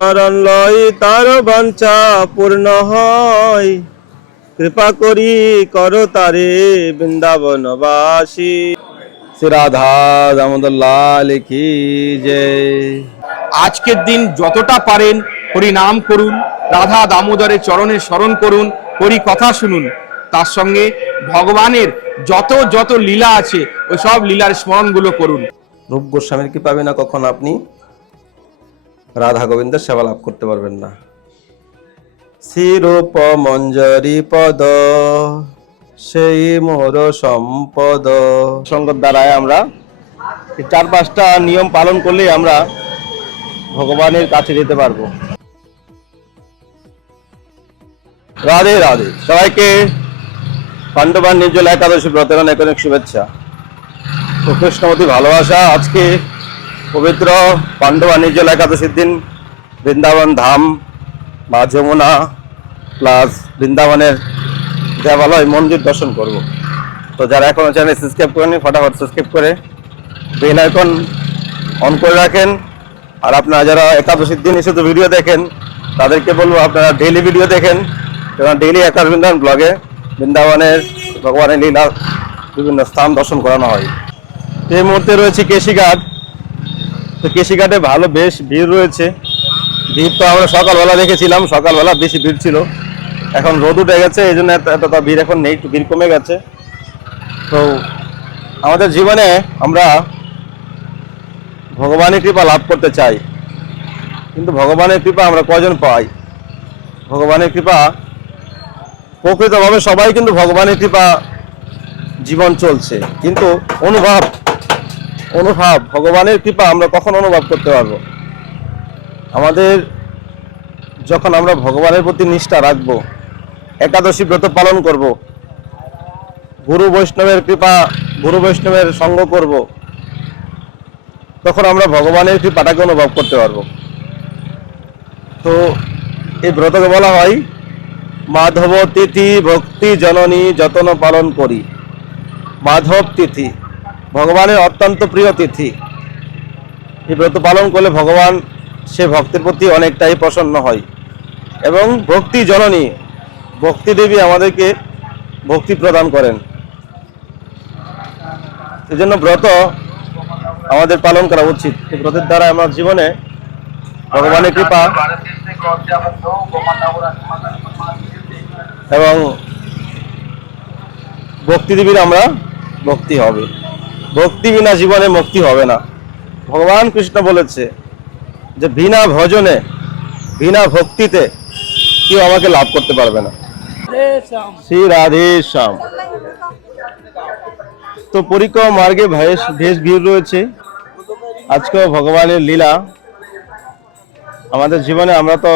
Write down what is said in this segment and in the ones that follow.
শরণ লই তার বাঞ্ছা পূর্ণ হয়, কৃপা করি করো তারে বৃন্দাবনবাসী। শ্রী রাধা দামোদর লাল কি জয়। আজকের দিন যতটা পারেন হরি নাম করুন, রাধা দামোদরের চরণে স্মরণ করুন, হরি কথা শুনুন। তার সঙ্গে ভগবানের যত যত লীলা আছে ওই সব লীলার স্মরণগুলো করুন। রূপ গোস্বামীর কি পাবে না কখন আপনি রাধা গোবিন্দের সেবা লাভ করতে পারবেন না। শ্রীরূপ মঞ্জরি পদ সেই মোর সম্পদ। সঙ্গত দ্বারায় আমরা 4-5টা নিয়ম পালন করলেই আমরা ভগবানের কাছে যেতে পারবো। রাধে রাধে। সবাইকে পাণ্ডবান নির্জল একাদশী ব্রতের অনেক অনেক শুভেচ্ছা ও কৃষ্ণমতী ভালোবাসা। আজকে পবিত্র পাণ্ডবা নির্জল একাদশীর দিন বৃন্দাবন ধাম বা যমুনা প্লাস বৃন্দাবনের দেবালয় মন্দির দর্শন করব। তো যারা এখনো চ্যানেল সাবস্ক্রাইব করেনি ফটাফট সাবস্ক্রাইব করে বেল আইকন অন করে রাখেন। আর আপনারা যারা একাদশীর দিন শুধু ভিডিও দেখেন তাদেরকে বলবো আপনারা ডেইলি ভিডিও দেখেন, কারণ ডেইলি একাদশ বৃন্দাবন ব্লগে বৃন্দাবনের ভগবানের লীলা বিভিন্ন স্থান দর্শন করানো হয়। এই মুহূর্তে রয়েছে কেশিঘাট। তো কেশিঘাটে ভালো বেশ ভিড় রয়েছে। ভিড় তো আমরা সকালবেলা দেখেছিলাম, সকালবেলা বেশি ভিড় ছিল। এখন রোদ উঠে গেছে, এই জন্য এতটা ভিড় এখন নেই, একটু ভিড় কমে গেছে। তো আমাদের জীবনে আমরা ভগবানের কৃপা লাভ করতে চাই, কিন্তু ভগবানের কৃপা আমরা কয়জন পাই? ভগবানের কৃপা প্রকৃতভাবে সবাই কিন্তু ভগবানের কৃপা জীবন চলছে, কিন্তু অনুভব ভগবানের কৃপা আমরা কখন অনুভব করতে পারবো? আমাদের যখন আমরা ভগবানের প্রতি নিষ্ঠা রাখবো, একাদশী ব্রত পালন করব, গুরু বৈষ্ণবের কৃপা, গুরু বৈষ্ণবের সঙ্গ করব, তখন আমরা ভগবানের কৃপাটাকে অনুভব করতে পারবো। তো এই ব্রতকে বলা হয় মাধব তিথি ভক্তি জননী যতন পালন করি। মাধব তিথি ভগবানের অত্যন্ত প্রিয় তিথি। এই ব্রত পালন করলে ভগবান সে ভক্তের প্রতি অনেকটাই প্রসন্ন হয়। এবং ভক্তি জননী, ভক্তি দেবী আমাদেরকে ভক্তি প্রদান করেন। সেজন্য ব্রত আমাদের পালন করা উচিত। এই ব্রতের দ্বারা আমার জীবনে ভগবানের কৃপা এবং ভক্তি দেবীর আমরা ভক্তি হবে। ভক্তি বিনা জীবনে মুক্তি হবে না। ভগবান কৃষ্ণ বলেছে যে বিনা ভজনে, বিনা ভক্তিতে কেউ আমাকে লাভ করতে পারবে না। শ্রী রাধে শ্যাম। তো পরিক্রমা মার্গে বেশ ভিড় রয়েছে। আজকেও ভগবানের লীলা। আমাদের জীবনে আমরা তো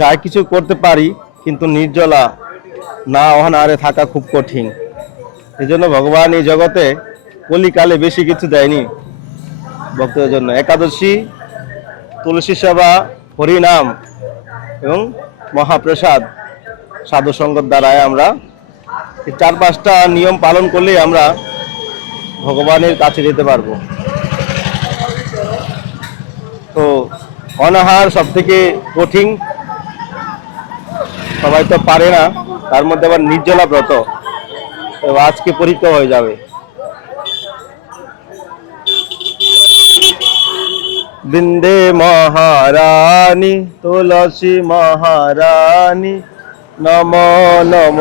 যা কিছু করতে পারি, কিন্তু নির্জলা না অনাহারে থাকা খুব কঠিন। এই জন্য ভগবান এই জগতে কলিকালে বেশি কিছু দেয়নি ভক্তদের জন্য। একাদশী, তুলসী সেবা, হরিনাম এবং মহাপ্রসাদ, সাধু সঙ্গত দ্বারায় আমরা 4-5টা নিয়ম পালন করলেই আমরা ভগবানের কাছে যেতে পারবো। তো অনাহার সব থেকে কঠিন, সবাই তো পারে না, তার মধ্যে আবার নির্জলা ব্রত। তো আজকে পরীক্ষা হয়ে যাবে। বৃন্দে মহারানী তুলসী মহারানী নম নম।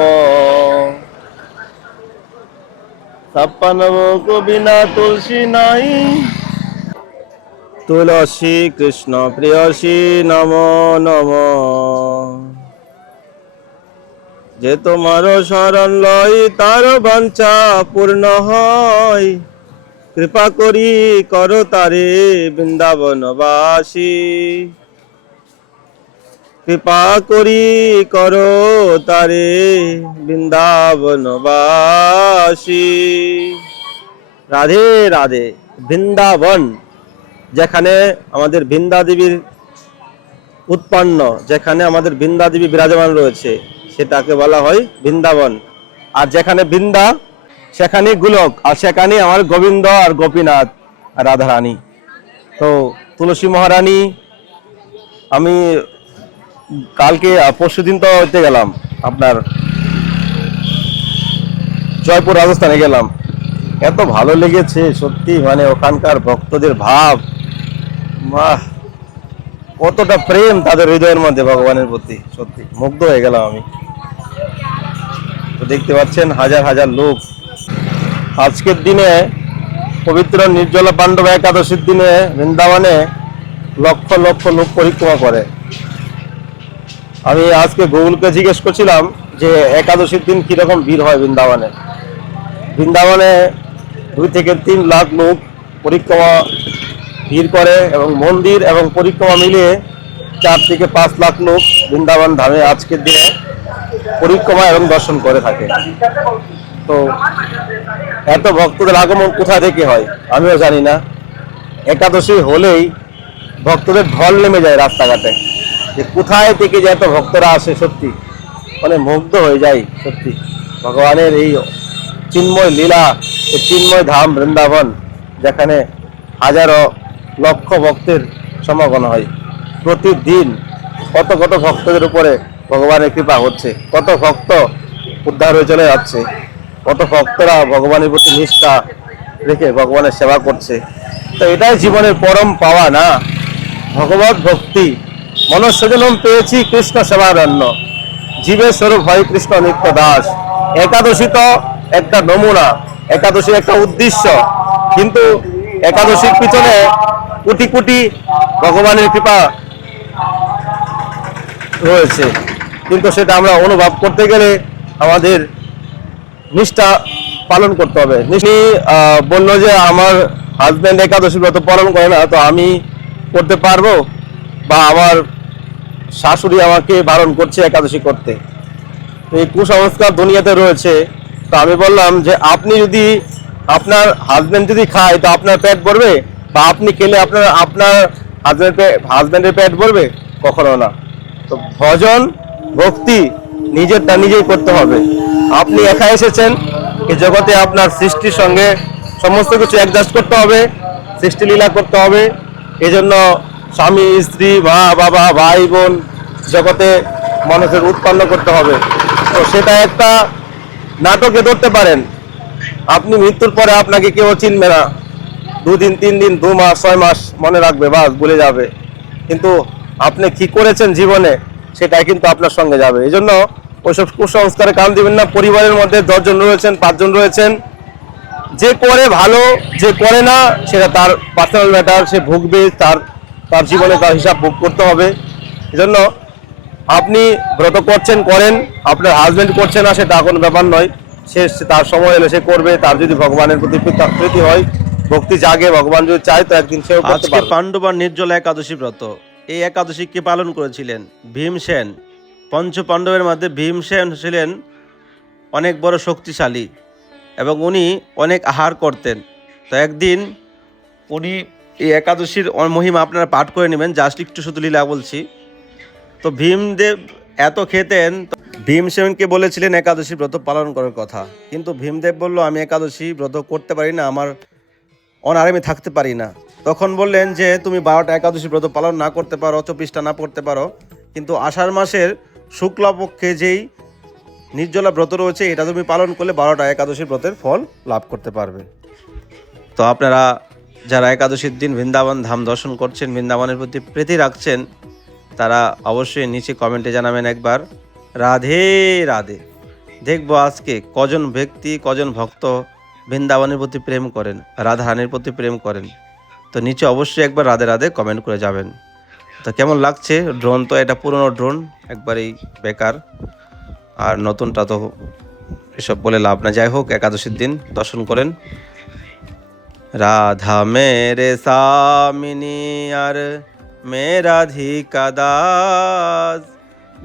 ছাপ্পান্ন ভোগ বিনা তুলসী নাই, তুলসী কৃষ্ণ প্রিয়সী নম নম। যে তোমার শরণ লই তার বাঞ্ছা পূর্ণ হয়, কৃপা করি করো তারে বৃন্দাবনবাসী। কৃপা করি করো তারে বৃন্দাবনবাসী। রাধে রাধে। বৃন্দাবন, যেখানে আমাদের বৃন্দা দেবীর উৎপন্ন, যেখানে আমাদের বৃন্দা দেবী বিরাজমান রয়েছে, সেটাকে বলা হয় বৃন্দাবন। আর যেখানে বৃন্দা সেখানে গোলক, আর সেখানে আমার গোবিন্দ আর গোপীনাথ আর রাধারানী। তো তুলসী মহারানী আমি কালকে পরশুদিন তো হইতে গেলাম আপনার জয়পুর রাজস্থানে গেলাম। এত ভালো লেগেছে সত্যি, মানে ওখানকার ভক্তদের ভাব, বাহ, কতটা প্রেম তাদের হৃদয়ের মধ্যে ভগবানের প্রতি, সত্যি মুগ্ধ হয়ে গেলাম আমি। তো দেখতে পাচ্ছেন হাজার হাজার লোক আজকের দিনে পবিত্র নির্জলা পাণ্ডব একাদশীর দিনে বৃন্দাবনে লক্ষ লক্ষ লোক পরিক্রমা করে। আমি আজকে গুগলকে জিজ্ঞেস করছিলাম যে একাদশীর দিন কিরকম ভিড় হয় বৃন্দাবনে। বৃন্দাবনে 2 থেকে 3 লাখ লোক পরিক্রমা ভিড় করে, এবং মন্দির এবং পরিক্রমা মিলিয়ে 4 থেকে 5 লাখ লোক বৃন্দাবন ধামে আজকের দিনে পরিক্রমা এবং দর্শন করে থাকে। তো এত ভক্তদের আগমন কোথা থেকে হয় আমিও জানি না। একাদশী হলেই ভক্তদের ঢল নেমে যায় রাস্তাঘাটে, যে কোথায় থেকে যে এত ভক্তরা আসে, সত্যি মানে মুগ্ধ হয়ে যায় সত্যি ভগবানের এই চিন্ময় লীলা, এই চিন্ময় ধাম বৃন্দাবন, যেখানে হাজারো লক্ষ ভক্তের সমাগম হয় প্রতিদিন। কত কত ভক্তদের উপরে ভগবানের কৃপা হচ্ছে, কত ভক্ত উদ্ধার হয়ে চলে যাচ্ছে, কত ভক্তরা ভগবানের প্রতি নিষ্ঠা রেখে ভগবানের সেবা করছে। তো এটাই জীবনের পরম পাওয়া না, ভগবত ভক্তি। মনুষ্যজন্ম পেয়েছি কৃষ্ণ সেবারণ্য, জীবের স্বরূপ হয় কৃষ্ণ নিত্য দাস। একাদশী তো একটা নমুনা, একাদশী একটা উদ্দেশ্য, কিন্তু একাদশীর পিছনে কোটি কোটি ভগবানের কৃপা রয়েছে, কিন্তু সেটা আমরা অনুভব করতে গেলে আমাদের নিষ্ঠা পালন করতে হবে। বললো যে আমার হাজবেন্ড একাদশী ব্রত পালন করে না, তো আমি করতে পারবো, বা আমার শাশুড়ি আমাকে বারণ করছে একাদশী করতে। তো এই কুসংস্কার দুনিয়াতে রয়েছে। তো আমি বললাম যে আপনি যদি, আপনার হাজবেন্ড যদি খায় তো আপনার পেট ভরবে, বা আপনি খেলে আপনার আপনার হাজবেন্ডের পেট ভরবে? কখনো না। তো ভজন ভক্তি নিজেরটা নিজেই করতে হবে। আপনি একা এসেছেন এই জগতে, আপনার সৃষ্টির সঙ্গে সমস্ত কিছু অ্যাডজাস্ট করতে হবে, সৃষ্টি লীলা করতে হবে। এজন্য স্বামী স্ত্রী মা বাবা ভাই বোন জগতে মানুষের উৎপন্ন করতে হবে। তো সেটা একটা নাটকে ধরতে পারেন, আপনি মৃত্যুর পরে আপনাকে কেউ চিনবে না, 2 দিন 3 দিন 2 মাস 6 মাস মনে রাখবে, বাস ভুলে যাবে, কিন্তু আপনি কি করেছেন জীবনে সেটাই কিন্তু আপনার সঙ্গে যাবে। এই জন্য ওইসব কুসংস্কারে কান দিবেন না। পরিবারের মধ্যে 10 জন রয়েছেন, 5 জন রয়েছেন, যে করে ভালো, যে করে না সেটা তার পার্সোনাল ম্যাটার, সে ভুগবে, তার তার জীবনে তার হিসাব ভোগ করতে হবে। এজন্য আপনি ব্রত করছেন করেন, আপনার হাজবেন্ড করছে না সেটা কোনো ব্যাপার নয়, সে তার সময় এলে সে করবে। তার যদি ভগবানের প্রতি প্রীতি হয়, ভক্তি জাগে, ভগবান যদি চায় তো একদিন সেও করতে আজকে পারবে। পাণ্ডব আর নির্জলা একাদশী ব্রত, এই একাদশী কে পালন করেছিলেন? ভীমসেন। পঞ্চ পাণ্ডবের মধ্যে ভীমসেন ছিলেন অনেক বড় শক্তিশালী, এবং উনি অনেক আহার করতেন। তো একদিন উনি এই একাদশীর মহিমা আপনারা পাঠ করে নেবেন, জাস্ট একটু শুধু লীলা বলছি। তো ভীমদেব এত খেতেন, ভীমসেনকে বলেছিলেন একাদশী ব্রত পালন করার কথা, কিন্তু ভীমদেব বলল আমি একাদশী ব্রত করতে পারি না, আমার অনারামে থাকতে পারি না। তখন বললেন যে তুমি 12টা একাদশী ব্রত পালন না করতে পারো, 24টা না পড়তে পারো, কিন্তু আষাঢ় মাসের শুক্লাপক্ষে যেই নির্জলা ব্রত রয়েছে এটা তুমি পালন করলে 12টা একাদশী ব্রতের ফল লাভ করতে পারবে। তো আপনারা যারা একাদশীর দিন বৃন্দাবন ধাম দর্শন করছেন, বৃন্দাবনের প্রতি প্রীতি রাখছেন, তারা অবশ্যই নিচে কমেন্টে জানাবেন একবার রাধে রাধে। দেখবো আজকে কজন ব্যক্তি, কজন ভক্ত বৃন্দাবনের প্রতি প্রেম করেন, রাধারানীর প্রতি প্রেম করেন। তো নিচে অবশ্যই একবার রাধে রাধে কমেন্ট করে যাবেন। তো কেমন লাগছে ড্রোন? তো এটা পুরনো ড্রোন, একবারেই বেকার, আর নতুনটা তো এসব বলে লাভ না। যাই হোক, একাদশীর দিন দর্শন করেন। রাধা মেরে সামিনী আর मैं राधिका दास,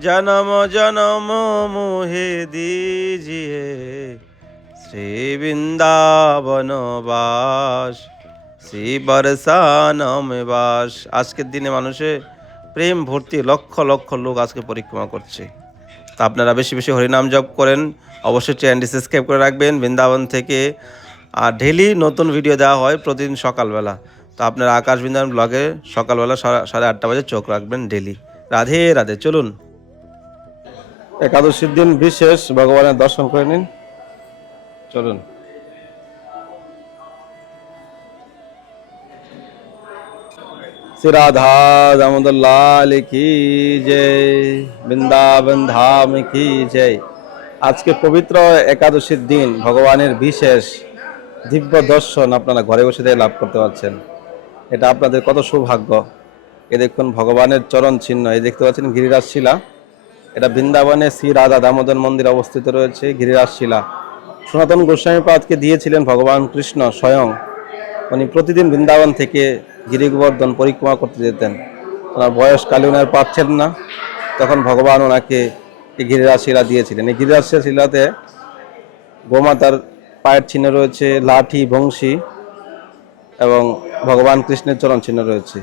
जन्म जन्म मोहे दीजिए श्री वृंदावन बास, শ্রী বরসানম বাস। আজকের দিনে মানুষে প্রেম ভর্তি লক্ষ লক্ষ লোক আজকে পরিক্রমা করছে। তা আপনারা বেশি বেশি হরিনাম জপ করেন, অবশ্যই চ্যানেলটি সাবস্ক্রাইব করে রাখবেন বৃন্দাবন থেকে। আর ডেলি নতুন ভিডিও দেওয়া হয় প্রতিদিন সকালবেলা। তো আপনারা আকাশ বৃন্দাবন ব্লগে সকালবেলা 8:30 বাজে চোখ রাখবেন ডেলি। রাধে রাধে। চলুন একাদশীর দিন বিশেষ ভগবানের দর্শন করে নিন, চলুন। শ্রী রাধা দামোদর লাল কি জয়, বৃন্দাবন ধাম কি জয়। আজকে পবিত্র একাদশীর দিন ভগবানের বিশেষ দিব্য দর্শন আপনারা ঘরে বসে থেকে লাভ করতে পারছেন। এটা আপনাদের কত সৌভাগ্য। এ দেখুন ভগবানের চরণ চিহ্ন, এই দেখতে পাচ্ছেন গিরিরাজ শিলা। এটা বৃন্দাবনে শ্রী রাধা দামোদর মন্দির অবস্থিত রয়েছে, গিরিরাজ শিলা। সনাতন গোস্বামীপাদকে দিয়েছিলেন ভগবান কৃষ্ণ স্বয়ং। উনি প্রতিদিন বৃন্দাবন থেকে গিরি গোবর্ধন পরিক্রমা করতে যেতেন। ওনার বয়সকালে ওনার পাচ্ছেন না, তখন ভগবান ওনাকে এই গিরিরাজ শিলা দিয়েছিলেন। এই গিরিরাজ শিলাতে গোমাতার পায়ের চিহ্ন রয়েছে, লাঠি, বংশী এবং ভগবান কৃষ্ণের চরণ চিহ্ন রয়েছে।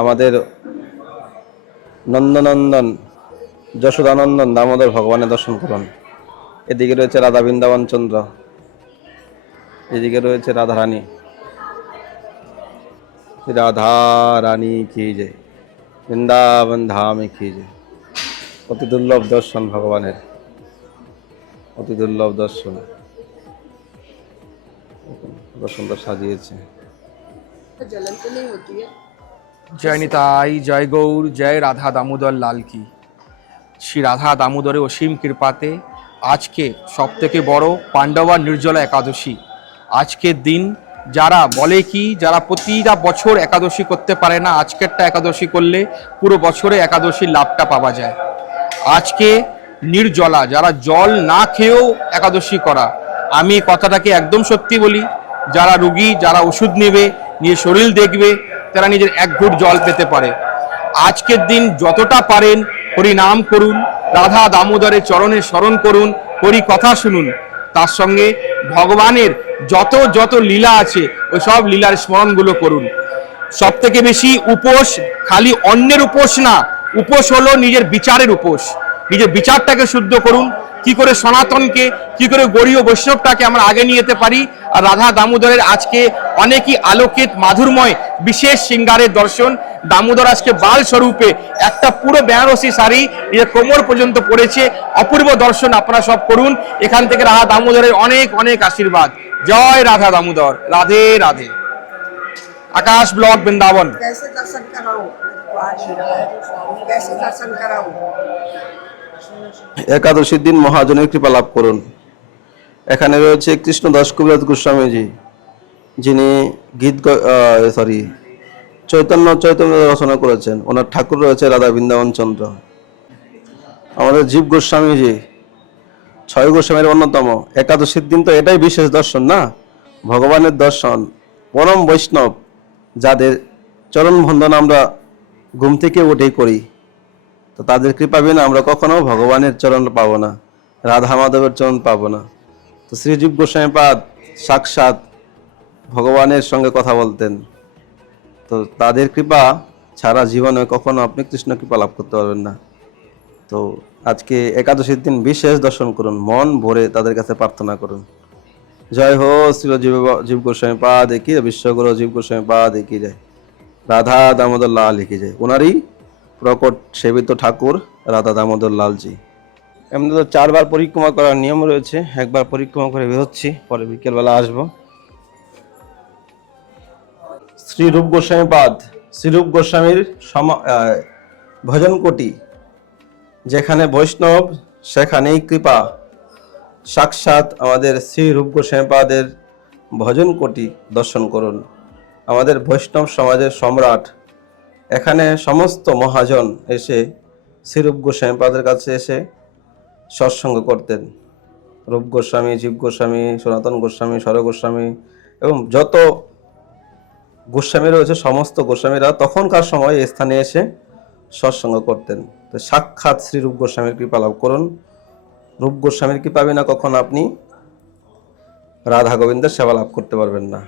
আমাদের নন্দনন্দন যশোদানন্দন দামোদর ভগবানের দর্শন করুন। এদিকে রয়েছে রাধা বৃন্দাবন চন্দ্র, এদিকে রয়েছে রাধা রানী। রাধা রানী কি জয়, বৃন্দাবন ধাম কি জয়। অতি দুর্লভ দর্শন ভগবানের, অতি দুর্লভ দর্শন। সুন্দর সাজিয়েছে। জয় নিতাই, জয় গৌর, জয় রাধা দামোদর লাল কি। শ্রী রাধা দামোদরের অসীম কৃপাতে আজকে সবথেকে বড় পাণ্ডবা নির্জলা একাদশী। আজকের দিন যারা বলে কি, যারা প্রতিটা বছর একাদশী করতে পারে না, আজকেরটা একাদশী করলে পুরো বছরে একাদশীর লাভটা পাওয়া যায়। আজকে নির্জলা, যারা জল না খেয়েও একাদশী করা, আমি কথাটাকে একদম সত্যি বলি। যারা রুগী, যারা ওষুধ নেবে, নিয়ে শরীর দেখবে, তারা নিজের এক ঘুট জল পেতে পারে। আজকের দিন যতটা পারেন হরি নাম করুন, রাধা দামোদরের চরণে স্মরণ করুন, হরি কথা শুনুন। তার সঙ্গে ভগবানের যত যত লীলা আছে ওই সব লীলার স্মরণগুলো করুন। সব থেকে বেশি উপোস খালি অন্যের উপোস না, উপোস হলো নিজের বিচারের উপোস। নিজের বিচারটাকে শুদ্ধ করুন। কি করে সনাতনকে, কি করে গৌড়ীয় বৈষ্ণবটাকে আমরা আগে নিয়ে যেতে পারি। আর রাধা দামোদরের আজকে অনেকই আলোকিত মাধুরময় বিশেষ শৃঙ্গারের দর্শন। দামোদর আজকে বাল স্বরূপে একটা পুরো বেনারসি শাড়ি নিজের কোমর পর্যন্ত পড়েছে, অপূর্ব দর্শন আপনারা সব করুন। এখান থেকে রাধা দামোদরের অনেক অনেক আশীর্বাদ। জয় রাধা দামোদর, রাধে রাধে। आकाश ब्लॉग वृंदावन। कैसे दर्शन कराऊं? कैसे दर्शन कराऊं? একাদশীর দিন মহাজনের কৃপা লাভ করুন। এখানে রয়েছে কৃষ্ণদাস কবিরাজ গোস্বামীজি, যিনি চৈতন্য রচনা করেছেন। ওনার ঠাকুর রয়েছে রাধা বৃন্দাবন চন্দ্র। আমাদের জীব গোস্বামীজি 6 গোস্বামীর অন্যতম। একাদশীর দিন তো এটাই বিশেষ দর্শন না, ভগবানের দর্শন। পরম বৈষ্ণব যাদের চরণ বন্দন আমরা ঘুম থেকে উঠেই করি, তো তাদের কৃপা বিনা আমরা কখনো ভগবানের চরণ পাবো না, রাধা মাধবের চরণ পাবো না। তো শ্রীজীব গোস্বামীপাদ সাক্ষাৎ ভগবানের সঙ্গে কথা বলতেন। তো তাদের কৃপা ছাড়া জীবনে কখনো আপনি কৃষ্ণ কৃপা লাভ করতে পারবেন না। তো আজকে একাদশীর দিন বিশেষ দর্শন করুন, মন ভরে তাদের কাছে প্রার্থনা করুন। জয় হো শ্রী জীব গোস্বামীপাদ কি, বিশ্বগুরু জীব গোস্বামীপাদ কি যায়, রাধা দামোদর লাল কি যায়। ওনারই প্রকট সেবিত ঠাকুর রাধা দামোদর লালজি। এমনি তো 4 বার পরিক্রমা করার নিয়ম রয়েছে, একবার পরিক্রমা করে বেরোচ্ছি, পরে বিকেলবেলা আসবো। শ্রীরূপ গোস্বামীপাদ, শ্রীরূপ গোস্বামীর ভজন কোটি। যেখানে বৈষ্ণব সেখানেই কৃপা। সাক্ষাৎ আমাদের শ্রীরূপ গোস্বামীপাদের ভজন কোটি দর্শন করুন। আমাদের বৈষ্ণব সমাজের সম্রাট। এখানে সমস্ত মহাজন এসে শ্রীরূপ গোস্বামীপাদের কাছে এসে সৎসঙ্গ করতেন। রূপ গোস্বামী, জীব গোস্বামী, সনাতন গোস্বামী, স্বর গোস্বামী এবং যত গোস্বামী রয়েছে সমস্ত গোস্বামীরা তখনকার সময় এই স্থানে এসে সৎসঙ্গ করতেন। তো সাক্ষাৎ শ্রীরূপ গোস্বামীর কৃপা লাভ করুন। রূপ গোস্বামীর কৃপা বিনা কখনো আপনি রাধা গোবিন্দের সেবা লাভ করতে পারবেন না।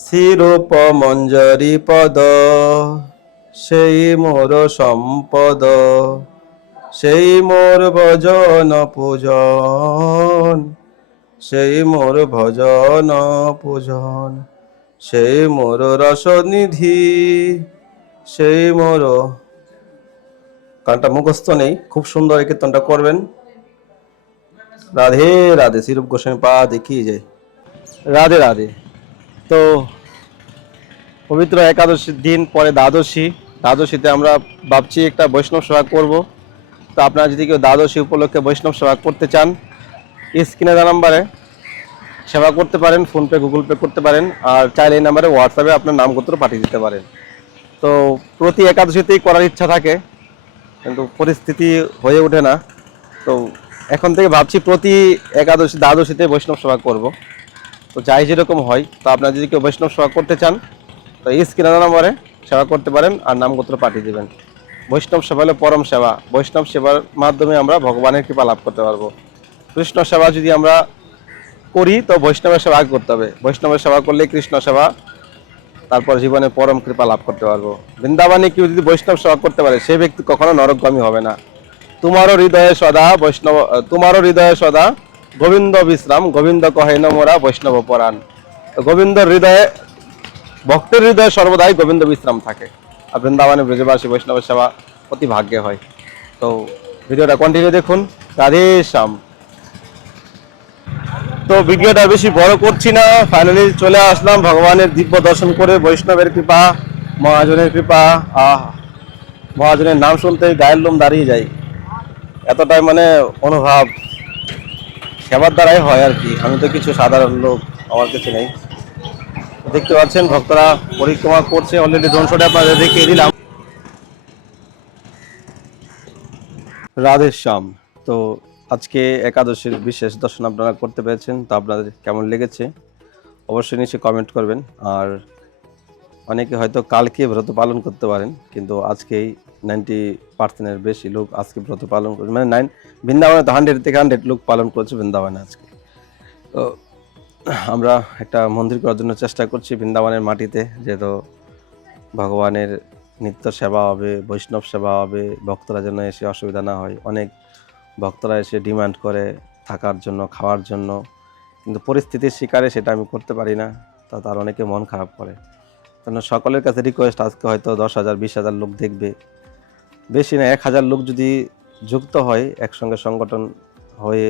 শ্রীরূপ মঞ্জরি পদ সেই মোর সম্পদ, সেই মোর ভজন পূজন, সেই মোর ভজন পূজন। সেই মোর রসনিধি, সেই মোর। গানটা মুখস্থ নেই, খুব সুন্দর এই কীর্তনটা করবেন। রাধে রাধে, শ্রীরূপ গোস্বামী পা দেখিয়ে যায়। রাধে রাধে। তো পবিত্র একাদশীর দিন পরে দ্বাদশী, দ্বাদশীতে আমরা ভাবছি একটা বৈষ্ণব সেবা করব। তো আপনারা যদি কেউ দ্বাদশী উপলক্ষে বৈষ্ণব সেবা করতে চান, স্ক্রিনে দেওয়া নাম্বারে সেবা করতে পারেন, ফোনপে গুগল পে করতে পারেন, আর চাইলে এই নাম্বারে হোয়াটসঅ্যাপে আপনার নামপত্র পাঠিয়ে দিতে পারেন। তো প্রতি একাদশীতেই করার ইচ্ছা থাকে, কিন্তু পরিস্থিতি হয়ে ওঠে না। তো এখন থেকে ভাবছি প্রতি একাদশী দ্বাদশীতে বৈষ্ণব সেবা করব। তো যাই যেরকম হয়, তো আপনারা যদি কেউ বৈষ্ণব সেবা করতে চান, তো এই স্ক্রিনে দেওয়া নাম্বারে সেবা করতে পারেন আর নামপত্র পাঠিয়ে দেবেন। বৈষ্ণব সেবা হলো পরম সেবা। বৈষ্ণব সেবার মাধ্যমে আমরা ভগবানের কৃপা লাভ করতে পারবো। কৃষ্ণ সেবা যদি আমরা করি, তো বৈষ্ণবের সেবা আগে করতে হবে। বৈষ্ণবের সেবা করলে কৃষ্ণ সেবা, তারপর জীবনে পরম কৃপা লাভ করতে পারবো। বৃন্দাবনে কেউ যদি বৈষ্ণব সেবা করতে পারে, সেই ব্যক্তি কখনো নরকগামী হবে না। তোমারও হৃদয়ে সদা বৈষ্ণব, তোমারও হৃদয়ে সদা গোবিন্দ বিশ্রাম, গোবিন্দ কহেন মোরা বৈষ্ণব পরাণ। তো গোবিন্দর হৃদয়ে, ভক্তের হৃদয়ে সর্বদাই গোবিন্দ বিশ্রাম থাকে। আর বৃন্দাবনে ব্রজবাসী বৈষ্ণবের সেবা অতি ভাগ্যে হয়। তো ভিডিওটা কন্টিনিউ দেখুন। রাধে শ্যাম। তো ভিডিওটা বেশি বড় করছি না, ফাইনালি চলে আসলাম ভগবানের দিব্য দর্শন করে। বৈষ্ণবের কৃপা, মহাজনের কৃপা, মহাজনের নাম শুনতে গায়ের লোম দাঁড়িয়ে যায়। এতটাই মানে অনুভব সেবার দ্বারাই হয় আর কি। আমি তো কিছু সাধারণ লোক, আমার কিছু নেই। দেখতে পাচ্ছেন ভক্তরা পরিক্রমা করছে, অলরেডি ড্রোন শটে আপনাদের দেখিয়ে দিলাম। রাধে শ্যাম। তো আজকে একাদশীর বিশেষ দর্শন আপনারা করতে পেরেছেন, তো আপনাদের কেমন লেগেছে অবশ্যই নিচে কমেন্ট করবেন। আর অনেকে হয়তো কালকে ব্রত পালন করতে পারেন, কিন্তু আজকেই 90% বেশি লোক আজকে ব্রত পালন করছে। মানে বৃন্দাবনে তো 100 থেকে 100 লোক পালন করছে বৃন্দাবনে আজকে। তো আমরা একটা মন্দির করার জন্য চেষ্টা করছি বৃন্দাবনের মাটিতে, যেহেতু ভগবানের নিত্য সেবা হবে, বৈষ্ণব সেবা হবে, ভক্তরা যেন এসে অসুবিধা না হয়। অনেক ভক্তরা এসে ডিমান্ড করে থাকার জন্য, খাওয়ার জন্য, কিন্তু পরিস্থিতির শিকারে সেটা আমি করতে পারি না। তা তার অনেকে মন খারাপ করে। কারণ সকলের কাছে রিকোয়েস্ট, আজকে হয়তো 10,000 20,000 লোক দেখবে, বেশি না 1,000 লোক যদি যুক্ত হয় একসঙ্গে, সংগঠন হয়ে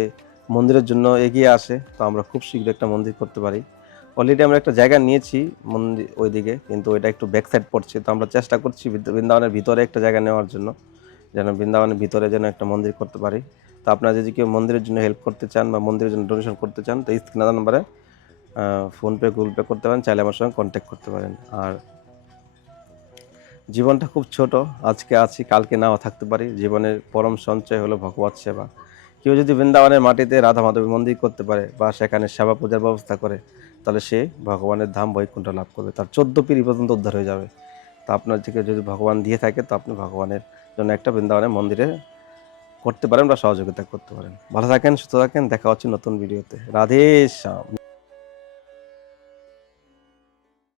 মন্দিরের জন্য এগিয়ে আসে, তো আমরা খুব শীঘ্র একটা মন্দির করতে পারি। অলরেডি আমরা একটা জায়গা নিয়েছি মন্দির ওইদিকে, কিন্তু ওইটা একটু ব্যাক সাইড পড়ছে। তো আমরা চেষ্টা করছি বৃন্দাবনের ভিতরে একটা জায়গা নেওয়ার জন্য, যেন বৃন্দাবনের ভিতরে যেন একটা মন্দির করতে পারি। তো আপনারা যদি কেউ মন্দিরের জন্য হেল্প করতে চান বা মন্দিরের জন্য ডোনেশন করতে চান, তো এই স্ক্রিনে নাম্বারে ফোনপে গুগল পে করতে পারেন, চাইলে আমার সঙ্গে কন্ট্যাক্ট করতে পারেন। আর জীবনটা খুব ছোট, আজকে আছি কালকে নাও থাকতে পারি। জীবনের পরম সঞ্চয় হলো ভগবত সেবা। কেউ যদি বৃন্দাবনের মাটিতে রাধা মাধবী মন্দির করতে পারে বা সেখানে সেবা পূজার ব্যবস্থা করে, তাহলে সে ভগবানের ধাম বৈকুণ্ঠ লাভ করবে, তার 14 পিঁড়ি পর্যন্ত উদ্ধার হয়ে যাবে। তা আপনার থেকে যদি ভগবান দিয়ে থাকে, তো আপনি ভগবানের জন্য একটা বৃন্দাবনের মন্দিরে করতে পারেন বা সহযোগিতা করতে পারেন। ভালো থাকেন, সুস্থ থাকেন, দেখা হচ্ছে নতুন ভিডিওতে। রাধে শ্যাম।